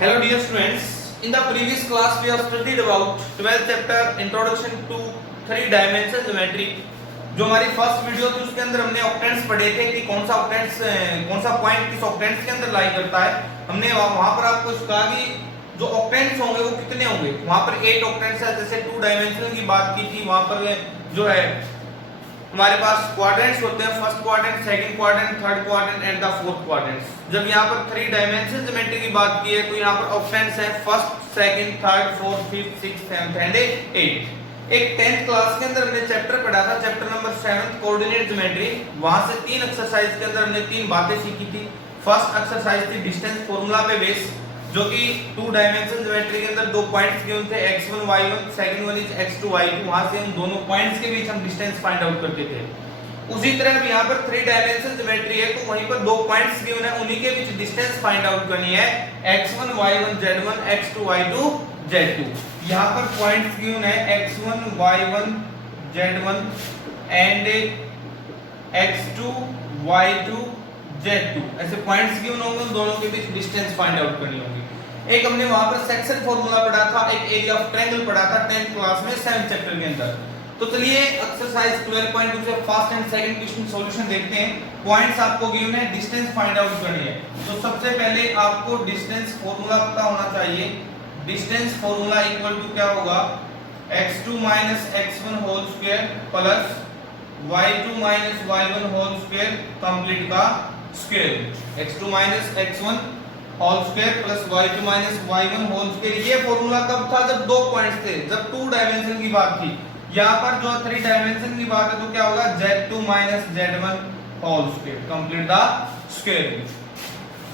Hello dear students, in the previous class we have studied about 12th chapter introduction to three dimensional geometry। जो हमारी first video थी उसके अंदर हमने octants पढ़े थे कि कौन सा पॉइंट किस ऑक्टेंट्स के अंदर लाई करता है। हमने वहां पर आपको कहा कि जो ऑक्टेंट्स होंगे वो कितने होंगे, वहां पर 8 ऑक्टेंट्स है। जैसे 2 डायमेंशनल की बात की थी, वहां पर जो है हमारे पास क्वाड्रेंट्स होते हैं, first quadrant, second quadrant, third quadrant and the fourth quadrant. जब यहाँ पर 3 डायमेंशनल ज्योमेट्री की बात की है तो यहाँ पर ऑक्टेंट्स हैं first, second, third, fourth, fifth, sixth, seventh and 8। एक 10th क्लास के अंदर हमने चैप्टर पढ़ा था, चैप्टर नंबर 7 कोऑर्डिनेट ज्योमेट्री। वहां से 3 एक्सरसाइज के अंदर हमने 3 बातें सीखी थी। फर्स्ट एक्सरसाइज थी डिस्टेंस फार्मूला पे बेस, जो कि 2 डायमेंशनल ज्योमेट्री के अंदर 2 पॉइंट्स गिवन थे x1 y1, second one is x2 y2। वहां से हम दोनों पॉइंट्स के बीच हम डिस्टेंस फाइंड आउट करते थे। उसी तरह अब यहाँ पर 3 डायमेंशनल ज्योमेट्री है तो वहीं पर 2 पॉइंट्स गिवन है, उन्हीं के बीच डिस्टेंस फाइंड आउट करनी है, x1 y1 z1, x2 y2 z2। यहाँ पर पॉइंट्स गिवन है x1 y1 z1 and x2 y2 z2। ऐसे पॉइंट्स गिवन होंगे, उन दोनों के बीच डिस्टेंस फाइंड आउट करनी होगी। एक हमने वहां पर सेक्शन फार्मूला पढ़ा था, एक एरिया ऑफ ट्रायंगल पढ़ा था 10th क्लास में 7th चैप्टर के अंदर। तो चलिए एक्सरसाइज 12.2 से first and second question solution देखते हैं। पॉइंट्स आपको गिवन है, डिस्टेंस फाइंड आउट करनी है। तो सबसे पहले आपको डिस्टेंस फार्मूला पता होना चाहिए। डिस्टेंस फार्मूला इक्वल टू क्या होगा, x2 x1 whole square plus y2 y1 whole square complete का square. x2 x1 whole square plus y2 y1 whole square. ये फार्मूला कब था, जब 2 पॉइंट्स थे, जब 2 डायमेंशन की बात थी। यहाँ पर जो 3 डायमेंशन की बात है तो क्या होगा, z2 z1 whole square complete the square.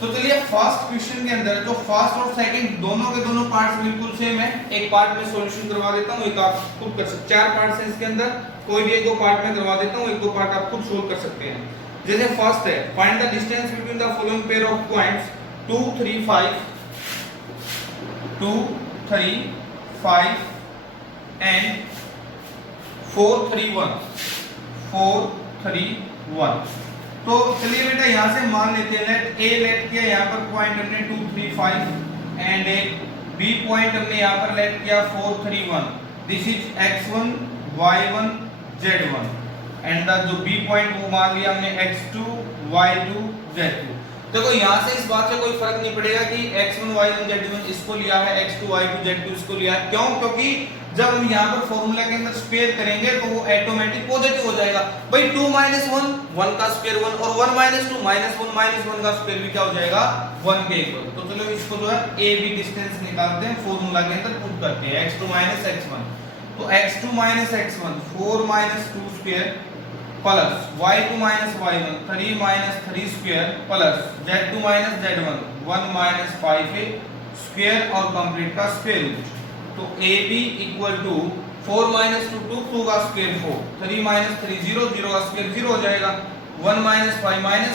तो चलिए फर्स्ट क्वेश्चन के अंदर जो फर्स्ट और सेकंड दोनों के दोनों पार्ट्स बिल्कुल सेम है। एक पार्ट में सॉल्यूशन करवा देता हूँ, एक आप खुद कर सकते। 4 पार्ट्स हैं इसके अंदर, कोई भी एक दो पार्ट में करवा देता हूँ, एक दो पार्ट आप खुद सोल्व कर सकते हैं। जैसे फर्स्ट है, find the distance between the following pair of points 2 3 5 2 3 5 and 4 3 1 4 3 1। तो चलिए बेटा यहाँ से मान लेते हैं, लेट ए लेट किया यहाँ पर पॉइंट हमने 2 3 5 एंड बी पॉइंट हमने यहाँ पर लेट किया 4 3 1। This is x1 y1 z1 and the जो बी पॉइंट वो मान लिया हमने x2 y2 z2। देखो यहाँ से इस बात से कोई फर्क नहीं पड़ेगा कि x1 y1 z1 इसको लिया है, x2 y2 z2 इसको लिया है। क्यों? क्योंकि जब हम यहाँ पर फॉर्मूला के अंदर स्क्वायर करेंगे तो वो ऑटोमेटिक पॉजिटिव हो जाएगा। भाई 2 1 1 का स्क्वायर 1 और 1 2 -1 1 का स्क्वायर भी क्या हो जाएगा, 1 के इक्वल। तो चलो इसको जो है a b डिस्टेंस निकालते हैं फॉर्मूला के अंदर पुट करके, x2 x1। तो x2 x1 4 2 square plus y2 y1 3 3 square plus z2 z1 1 5 square और कंप्लीट का स्क्वायर रूट। तो ab इक्वल टू 4 2 2 का स्क्वायर 4 3 3 0 0 का स्क्वायर 0 हो जाएगा, 1 5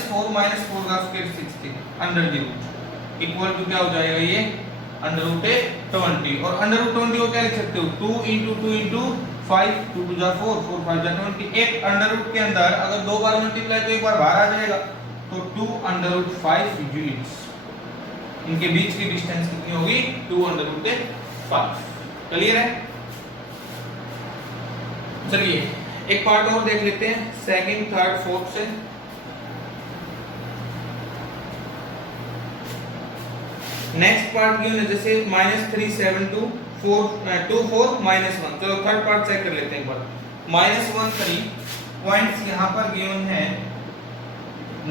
4 4 का square 60 under the root equal to क्या हो जाएगा, ये अंडर रूट 20। और अंडर रूट 20 को क्या लिख सकते हो, 2 2 5 2 2 जा 4 4 5 जा 20। एक अंडर रूट के अंदर अगर 2 बार मल्टीप्लाई तो एक बार बाहर आ जाएगा, तो 2 अंडर रूट 5 यूनिट्स। इनके बीच की डिस्टेंस कितनी होगी, 2 अंडर रूट 5। क्लियर है? चलिए एक पार्ट और देख लेते हैं, सेकंड थर्ड फोर्थ से। नेक्स्ट पार्ट गिवन है जैसे -3 7 2 4 2 4 -1। चलो थर्ड पार्ट चेक कर लेते हैं एक बार। -1 3 पॉइंट्स यहां पर गिवन है,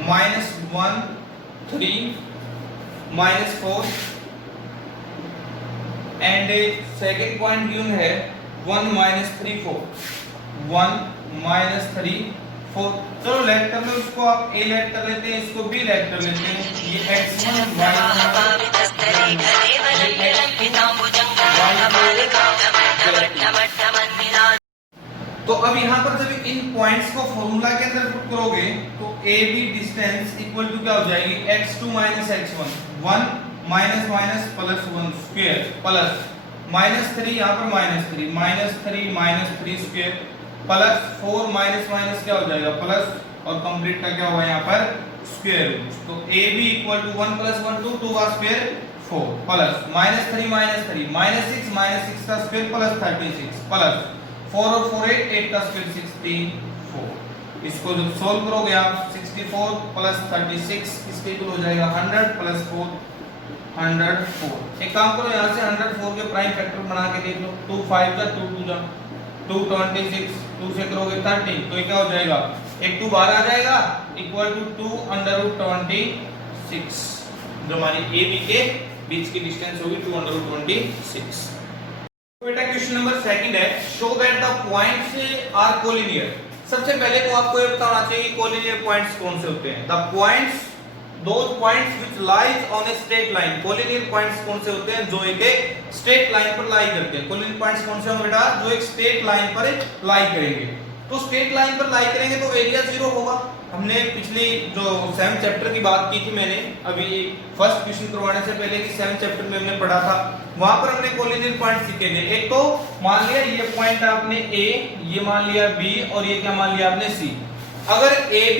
-1 3 -4 एंड सेकंड पॉइंट गिवन है 1 3 4 1 3 4। चलो लेट कर लो, इसको आप a लेट कर लेते हैं, इसको b लेट कर लेते हैं। ये x1 तो अब यहाँ पर जब इन पॉइंट्स को फॉर्मूला के अंदर पुट करोगे तो a b distance equal to क्या हो जाएगी, x2 x1 1 plus 1 square plus -3 यहाँ पर -3 स्क्वायर प्लस 4 माइनस क्या हो जाएगा, प्लस और कंप्लीट का क्या हुआ यहाँ पर स्क्वायर रूट। तो a b इक्वल टू 1 + 1 2 2 का स्क्वायर 4 प्लस -3 -6 का स्क्वायर प्लस 36 प्लस 4 और 4 8 का स्क्वायर 64। इसको जब सॉल्व करोगे आप 64 प्लस 36 इसके इक्वल हो जाएगा 100 प्लस 4 104। एक काम करो यहाँ से 104 के प्राइम फैक्टर बना के देख लो। 2 5 का 2 2 जा 226 2 से करोगे 30 तो ये क्या हो जाएगा, एक 2 बाहर आ जाएगा इक्वल टू 2√26 जो हमारी ए बी के बीच की डिस्टेंस होगी 2√26। बेटा क्वेश्चन नंबर सेकंड है, show that the points are collinear. सबसे पहले तो आपको ये बताना चाहिए कि कोलिनियर पॉइंट्स कौन से होते हैं। The points those points which lies on a straight line, collinear points कौन से होते हैं, जो एक स्ट्रेट लाइन पर लाई करते हैं। कोलिनियर पॉइंट्स कौन से होंगे बेटा, जो एक स्ट्रेट लाइन पर लाई करेंगे। तो स्ट्रेट लाइन पर लाई करेंगे तो एरिया 0 होगा। हमने पिछली जो 7th चैप्टर की बात की थी मैंने अभी फर्स्ट क्वेश्चन करवाने से पहले कि 7th चैप्टर में हमने पढ़ा था, वहां पर हमने कोलिनियर पॉइंट सीखे थे। एक तो मान लिया ये पॉइंट आपने ए, ये मान लिया बी और ये क्या मान लिया आपने सी। अगर AB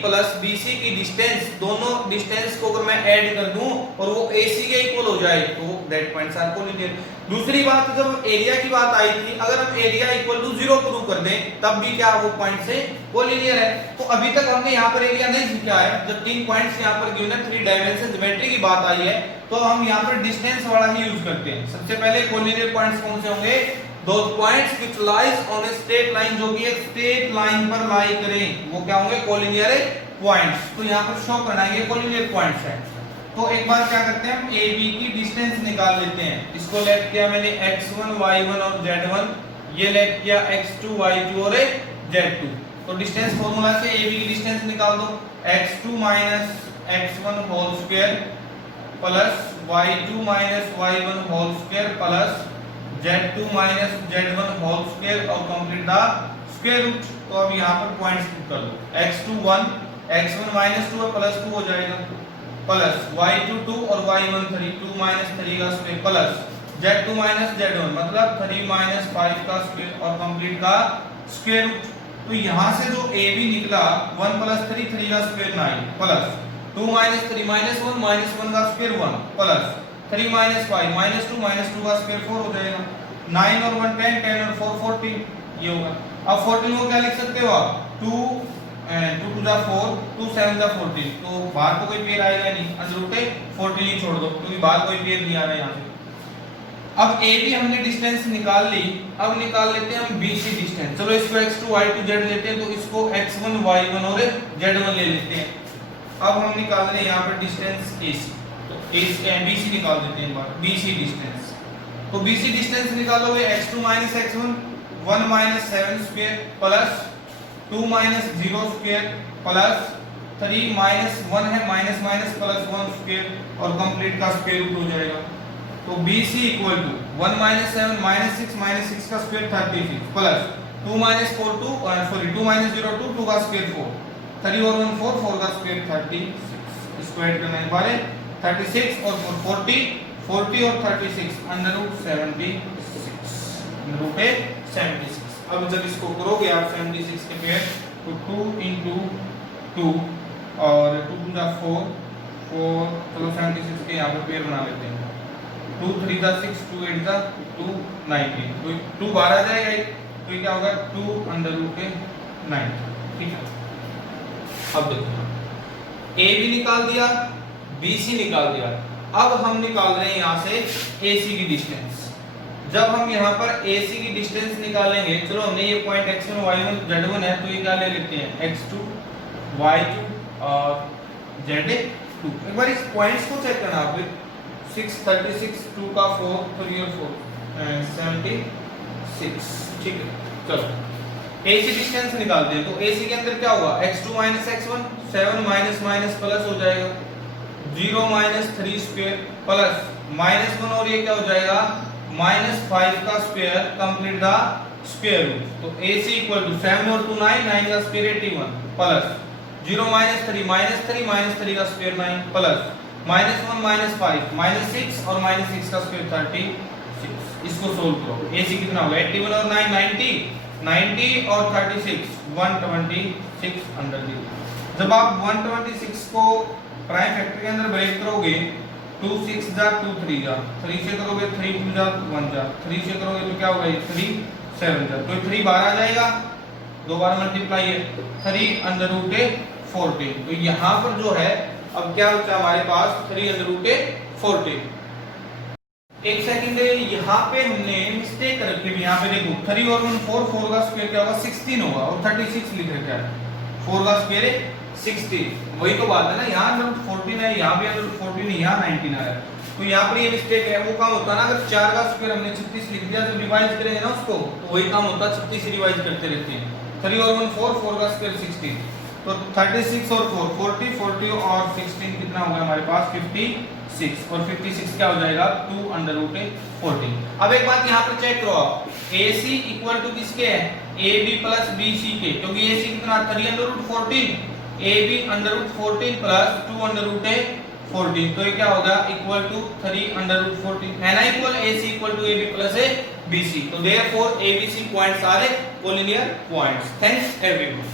प्लस BC की डिस्टेंस, दोनों डिस्टेंस को अगर मैं ऐड कर दूं और वो AC के इक्वल हो जाए तो दैट पॉइंट्स आर कोलिनियर। दूसरी बात, जब एरिया की बात आई थी, अगर हम एरिया इक्वल टू 0 प्रूव कर दें तब भी क्या वो पॉइंट से कोलिनियर है। तो अभी तक हमने यहाँ पर एरिया नहीं सीखा है। जब 3 पॉइंट्स यहाँ पर गिवन है, 3 डायमेंशन ज्योमेट्री की बात आई है, तो हम यहाँ पर डिस्टेंस वाला ही यूज करते हैं। सबसे पहले कोलिनियर पॉइंट्स कौन से होंगे, those points which lies on a straight line, जो कि एक स्ट्रेट लाइन पर लाई करें वो क्या होंगे, कोलिनियर पॉइंट्स। तो यहाँ पर शो करना है ये कोलिनियर पॉइंट्स है। तो एक बार क्या करते हैं, हम AB की डिस्टेंस निकाल लेते हैं। इसको लेट किया मैंने x1 y1 और z1, ये लेट किया x2 y2 और z2। तो डिस्टेंस फार्मूला से AB की डिस्टेंस निकाल दो, x2 x1 whole square plus y2 y1 whole square plus Z2 Z1 whole square और कंप्लीट द स्क्वायर रूट। तो अब यहाँ पर पॉइंट्स पुट कर दो, x2 1 x1 -2 है प्लस 2 हो जाएगा प्लस y2 2 और y1 3 2 3 का स्क्वायर प्लस Z2 Z1 मतलब 3 5 का स्क्वायर और कंप्लीट का स्क्वायर रूट। तो यहाँ से जो AB निकला 1 + 3 3 का स्क्वायर 9 प्लस 2 3 -1 का स्क्वायर 1 प्लस 3 - 5 -2 का स्क्वायर 4 हो जाएगा। 9 और 1 10 10 और 4 14 ये होगा। अब 14 को क्या लिख सकते हो आप, 2 2 to the 4 2 7 the 14। तो बाहर तो कोई पेयर आएगा नहीं, √14 ही छोड़ दो क्योंकि बाहर कोई पेयर नहीं आ रहा है यहाँ से। अब AB हमने डिस्टेंस निकाल ली, अब निकाल लेते हैं हम BC डिस्टेंस। चलो इसको x2 y2 z लेते हैं, तो इसको x1 y1 और z1 ले लेते हैं। अब हम निकाल रहे हैं यहाँ पर डिस्टेंस AC, तो BC निकाल देते हैं बार BC डिस्टेंस। तो BC डिस्टेंस निकालोगे x2 x1 1 - 7 square plus 2 - 0 square plus 3 - 1 है माइनस माइनस प्लस 1 स्क्वायर और कंप्लीट का स्क्वायर रूट हो जाएगा। तो BC इक्वल टू 1 - 7 - 6 का स्क्वायर 36 प्लस 2 - 4 2 2 - 0 2 2 का स्क्वायर 4 3 और 1 4 4 का स्क्वायर 36। इसको ऐड करना है बारे 36 और 40 40 और 36 √76। अब जब इसको करोगे आप 76 के पेयर तो 2 × 2 और 2 × 4 चलो 76 के यहाँ पर पेयर बना लेते हैं। 2 3 6 2 8 2 19 तो 2 बाहर आ जाएगा तो ये क्या होगा 2 √9। ठीक है, अब देखो AB निकाल दिया, BC निकाल दिया। अब हम निकाल रहे हैं यहाँ से AC की डिस्टेंस। जब हम यहाँ पर AC की डिस्टेंस निकालेंगे, चलो हमने ये पॉइंट x1 y1 z1 है तो ये क्या ले लेते हैं x2 y2 और z2। एक बार इस पॉइंट्स को चेक करना आप, 6 36 2 का 4 3 और 4 76। ठीक है, चलो AC डिस्टेंस निकालते हैं। तो AC के अंदर क्या होगा x2 x1 7 माइनस प्लस हो जाएगा 0 - 3 स्क्वायर प्लस -1 और ये क्या हो जाएगा -5 का square complete the square root. तो AC इक्वल टू 7 और 2 9 9 का स्क्वायर 81 प्लस 0 - 3 -3 का स्क्वायर 9 प्लस -1 -5 -6 और -6 का स्क्वायर 36। इसको सोल्व करो, AC कितना होगा 81 और 9 90 90 और 36 126 अंडर 0। जब आप 126 को प्राइम फैक्टर के अंदर ब्रेक करोगे 2 6 जा 2 3 जा 3 से करोगे 3 2 जा 1 जा 3 से करोगे तो क्या होगा ये 3 7 जा तो 3 बार आ जाएगा, दो बार मल्टीप्लाई है 3 अंडर रूट 14। तो यहाँ पर जो है अब क्या बचा हमारे पास 3 अंडर रूट 14। एक सेकंड, यहाँ पे हमने मिस्टेक कर रखी है। यहाँ पे देखो 3 और 1 4, 4 का स्क्वायर क्या होगा 16 होगा और 36 लिख रखा है, 4 का स्क्वायर 16, वही तो बात है ना। यहाँ अंडर रूट 14 है, यहाँ भी अंडर रूट 14 है, यहाँ 19 आ रहा है, तो यहाँ पर ये मिस्टेक है। वो काम होता है ना, अगर 4 का स्क्वायर हमने 36 लिख दिया तो रिवाइज करेंगे ना उसको, तो वही काम होता है, 36 रिवाइज करते रहते हैं। 3 और 1 4, 4 का स्क्वायर 16, तो 36 और 4 40, 40 और 16 कितना होगा हमारे पास 56, और 56 क्या हो जाएगा 2 अंडर रूट 14। अब एक बात यहाँ पर चेक करो आप, AC इक्वल टू किसके है AB प्लस BC के, क्योंकि AC कितना 3 under root 14, AB under root 14 plus 2 under root 14, तो ये क्या होगा इक्वल टू 3 अंडर रूट 14 है ना, equal AC equal to AB plus BC। तो therefore ABC points are collinear points. Thanks everyone.